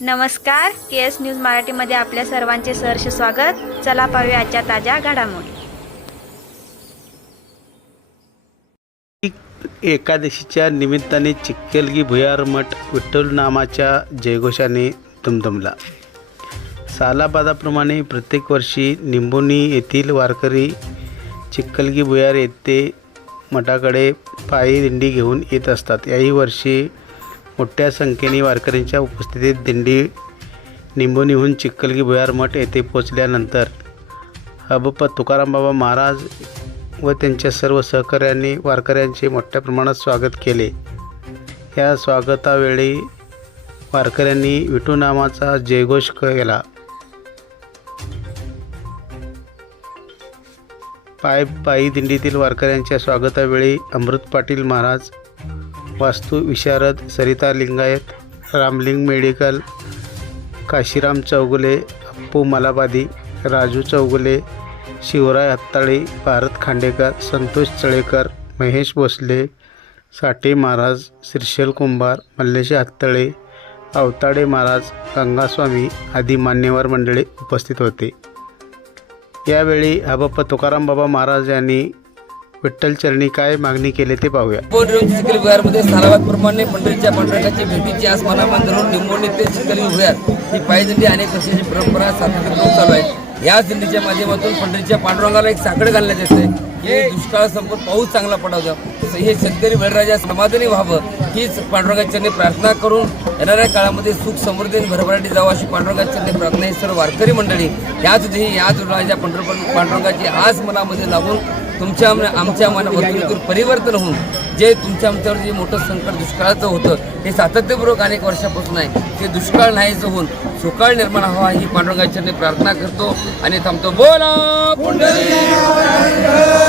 नमस्कार के S news मराठीमध्ये आपल्या सर्वांचे सहर्ष स्वागत. चला पाहूया आजच्या ताज्या घडामोडी. एकादशीच्या निमित्ताने चिक्केलगी भुयार मठ विठ्ठल नामाच्या जयघोषाने दमदमला सालाबादाप्रमाणे प्रत्येक वर्षी निंबोनी येथील वारकरी चिक्कलगी भुयार येथे मठाकडे पायी दिंडी घेऊन येत असतात. याही वर्षी मोठ्या संख्येने वारकऱ्यांच्या उपस्थितीत दिंडी निंबोनीहून चिक्कलगी भुयार मठ येथे पोचल्यानंतर अबप तुकाराम बाबा महाराज व त्यांच्या सर्व सहकाऱ्यांनी वारकऱ्यांचे मोठ्या प्रमाणात स्वागत केले. या स्वागतावेळी वारकऱ्यांनी विठू नामाचा जयघोष केला. पाय पायी दिंडीतील वारकऱ्यांच्या स्वागतावेळी अमृत पाटील महाराज वास्तुविशारद सरिता लिंगायत रामलिंग मेडिकल काशीराम चौगुले अप्पू मलाबादी राजू चौगुले शिवराय हत्ताळे भारत खांडेकर संतोष चळेकर महेश भोसले साठे महाराज श्रीशैल कुंभार मल्लेश हत्तळे अवताडे महाराज गंगास्वामी आदी मान्यवर मंडळी उपस्थित होते. यावेळी हबप्पा तुकाराम बाबा महाराज यांनी विठ्ठलचरणी काय मागणी केली ते पाहूया. चिखली विहारमध्ये प्रमाणे पंढरीच्या पांडुरंगाची भेटीची आज मनामान धरून ते चिखल विहार ही पायदिंडी अनेक वर्षाची परंपरा सातत्याने चालू आहे. याच दिंडीच्या माध्यमातून पंढरीच्या पांडुरंगाला एक साखळ घालण्यात येते की दुष्काळ संपून पाऊस चांगला पडावा. हे शेतकरी बळराजा समाधानी व्हावं हीच पांडुरंगाच्या प्रार्थना करून येणाऱ्या काळामध्ये सुख समृद्धी भरभराटी जावं अशी पांडुरंगाच्या प्रार्थना ही सर्व वारकरी मंडळी याच दिवशी याच राजा पंढरपूर पांडुरंगाची आज मनामध्ये लागून तुमच्या आमच्या मनातून परिवर्तन होऊन जे तुमच्या आमच्यावर जे मोठं संकट दुष्काळाचं होतं हे सातत्यपूर्वक अनेक वर्षापासून आहे. ते दुष्काळ नाहीचं होऊन सुकाळ निर्माण व्हावा ही पांडुरंगाच्या प्रार्थना करतो आणि थांबतो. बोला! पुंडरी